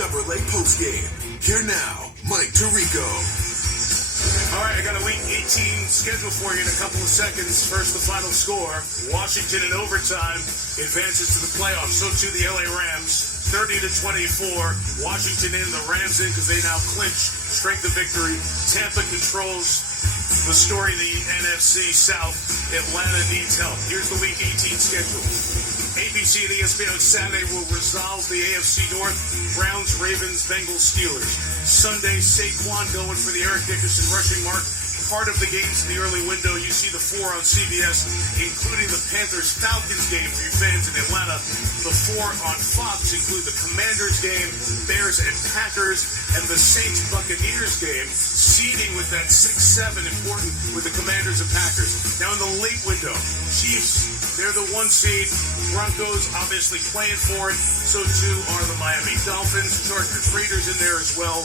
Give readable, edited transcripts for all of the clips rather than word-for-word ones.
Chevrolet postgame. Here now, Mike Tirico. All right, I got a Week 18 schedule for you in a couple of seconds. First, the final score. Washington in overtime advances to the playoffs. So too the LA Rams, 30-24. Washington in, the Rams in because they now clinch strength of victory. Tampa controls the story in the NFC South. Atlanta needs help. Here's the Week 18 schedule. ABC and ESPN on Saturday will resolve the AFC North. Browns, Ravens, Bengals, Steelers. Sunday, Saquon going for the Eric Dickerson rushing mark. Part of the games in the early window, you see the 4 on CBS, including the Panthers-Falcons game for you fans in Atlanta. The 4 on Fox include the Commanders game, Bears and Packers, and the Saints-Buccaneers game, seeding with that 6-7 important with the Commanders and Packers. Now in the late window, Chiefs, they're the 1 seed. Broncos obviously playing for it. So too are the Miami Dolphins, Chargers, Raiders in there as well.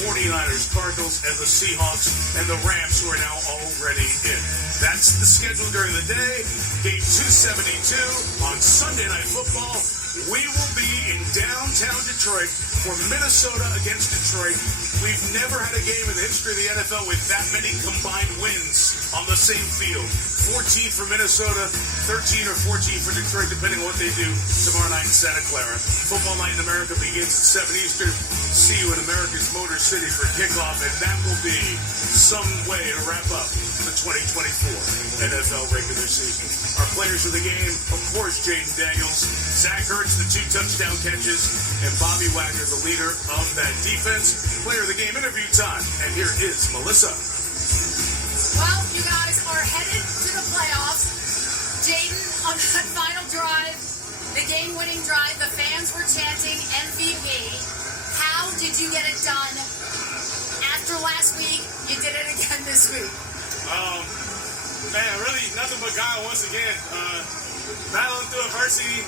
49ers, Cardinals, and the Seahawks, and the Rams, who are now already in. That's the schedule during the day. Game 272 on Sunday Night Football. We will be in downtown Detroit for Minnesota against Detroit. We've never had a game in the history of the NFL with that many combined wins on the same field. 14 for Minnesota, 13 or 14 for Detroit, depending on what they do tomorrow night in Santa Clara. Football Night in America begins at 7 Eastern. See you in America's Motor City for kickoff, and that will be some way to wrap up the 2024 NFL regular season. Our players of the game, of course, Jayden Daniels, Zach Ertz, the 2 touchdown catches, and Bobby Wagner, the leader of that defense. Player of the game interview time, and here is Melissa. Well, you guys are headed to the playoffs. Jayden, on that final drive, the game-winning drive, the fans were chanting MVP. How did you get it done? After last week, you did it again this week. Man, really nothing but God once again. Battling through adversity,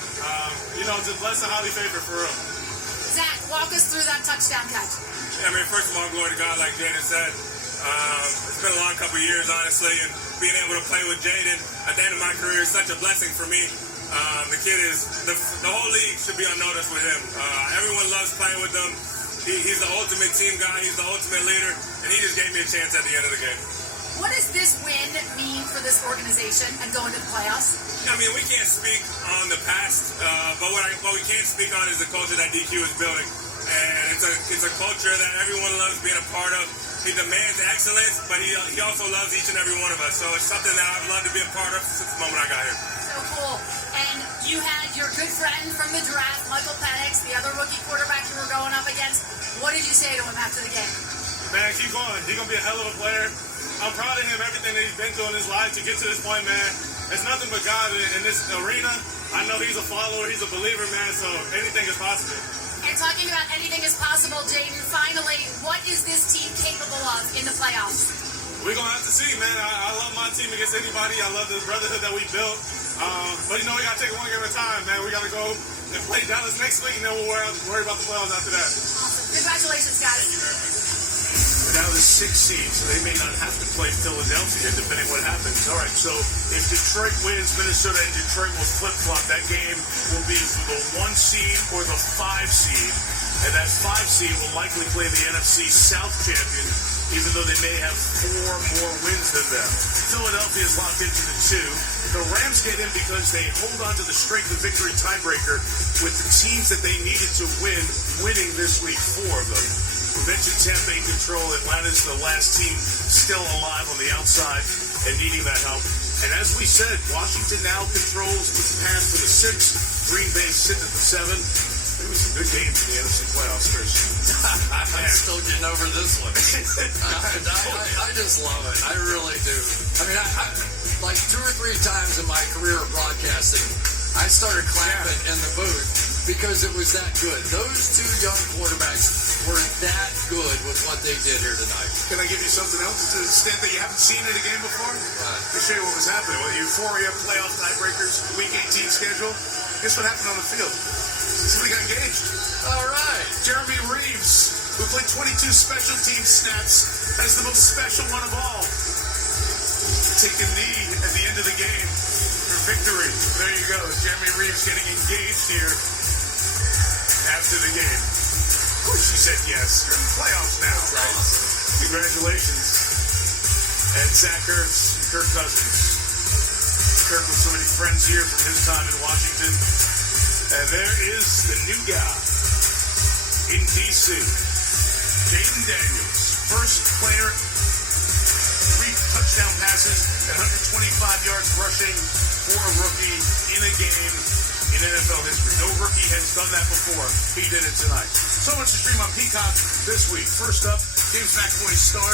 just blessed and highly favored for real. Zach, walk us through that touchdown catch. Yeah, first of all, glory to God, like Jayden said. It's been a long couple of years, honestly, and being able to play with Jayden at the end of my career is such a blessing for me. The kid is, the whole league should be on notice with him. Everyone loves playing with him. He's the ultimate team guy. He's the ultimate leader, and he just gave me a chance at the end of the game. What does this win mean for this organization and going to the playoffs? We can't speak on the past, but what we can speak on is the culture that DQ is building. And it's a culture that everyone loves being a part of. He demands excellence, but he also loves each and every one of us. So it's something that I've loved to be a part of since the moment I got here. So cool. And you had your good friend from the draft, Michael Penix, the other rookie quarterback you were going up against. What did you say to him after the game? Man, keep going. He's going to be a hell of a player. I'm proud of him, everything that he's been through in his life to get to this point, man. It's nothing but God in this arena. I know he's a follower, he's a believer, man, so anything is possible. And talking about anything is possible, Jayden, finally, what is this team capable of in the playoffs? We're going to have to see, man. I love my team against anybody. I love the brotherhood that we built. But, we got to take it one game at a time, man. We got to go and play Dallas next week, and then we'll worry about the playoffs after that. Awesome. Congratulations, guys. They're now the 6th seed, so they may not have to play Philadelphia, depending what happens. All right, so if Detroit wins, Minnesota and Detroit will flip-flop. That game will be for the 1 seed or the 5 seed. And that 5 seed will likely play the NFC South champion, even though they may have 4 more wins than them. Philadelphia is locked into the 2. The Rams get in because they hold on to the strength of victory tiebreaker with the teams that they needed to win, winning this week, 4 of them. We mentioned Tampa in control. Atlanta's the last team still alive on the outside and needing that help. And as we said, Washington now controls the path to the 6th. Green Bay sitting at the 7th. There was some good games in the NFC playoffs, Chris. I'm still getting over this one. I just love it. I really do. I like 2 or 3 times in my career of broadcasting, I started clapping in the booth because it was that good. Those 2 young quarterbacks were that good with what they did here tonight. Can I give you something else to the extent that you haven't seen it again before? To show you what was happening. Well, Euphoria, playoff tiebreakers, Week 18 schedule. Guess what happened on the field? Somebody got engaged. All right. Jeremy Reeves, who played 22 special team snaps, has the most special one of all. Take a knee at the end of the game for victory. There you go. Jeremy Reeves getting engaged here after the game. course she said yes. You're in the playoffs now. Congratulations. And Zach Ertz and Kirk Cousins. Kirk with so many friends here from his time in Washington. And there is the new guy in D.C., Jayden Daniels. First player, 3 touchdown passes and 125 yards rushing for a rookie in a game in NFL history. No rookie has done that before. He did it tonight. So much to stream on Peacock this week. First up, James McAvoy stars.